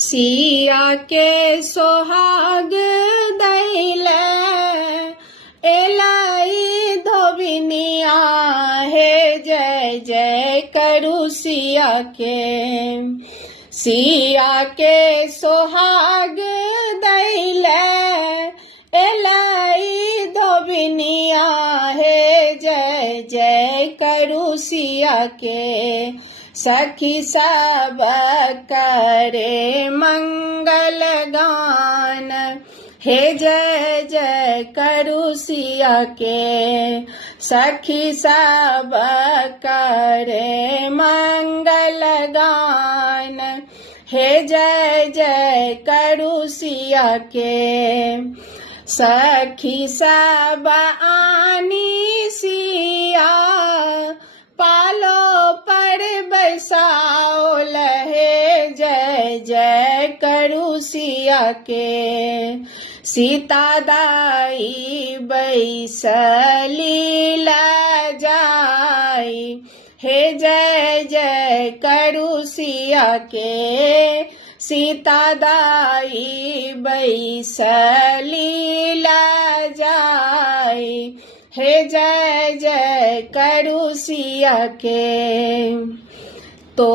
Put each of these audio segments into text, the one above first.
सिया के सोहाग दैले एलाई धोबिनिया हे जय जय करू सिया के सोहाग दैले एलाई धोबिनिया हे जय जय करू सिया के सखी सब करे मंगल गान हे जय जय करू सिया के सखी सब करे मंगल गान हे जय जय करू सिया के सखी सब आनी सिया पालो पर बैसाओ लहे जय जय करू सिया के सीता दाई बैसली जाई हे जय जय करू सिया के सीता दाई बैसली जाई हे जय जय करू सिया के तो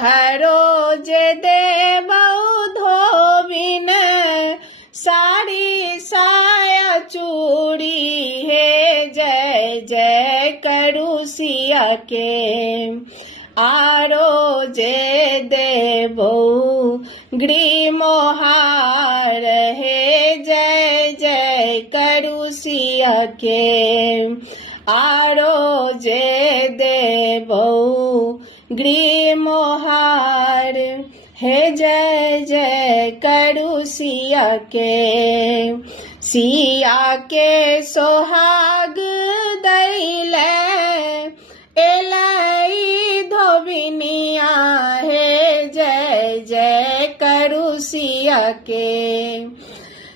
हरो जे देबऊ धोबिन साड़ी साया चूड़ी हे जय जय करू सिया के आरो जे देबऊ ग्रीमोहार हे जय जय करू सिया के आरो जे देबऊ ग्रीमोहार हे जय जय करू सिया के सोहाग दैले एलाई धोबिनिया हे जय जय करू सिया के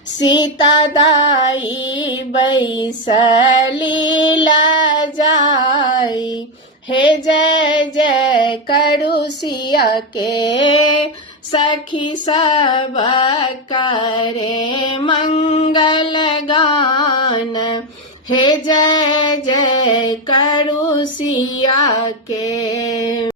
सीता दाई बैसली जाई हे जय जय करू सिया के सखी सब करे मंगल गान हे जय जय करू सिया के।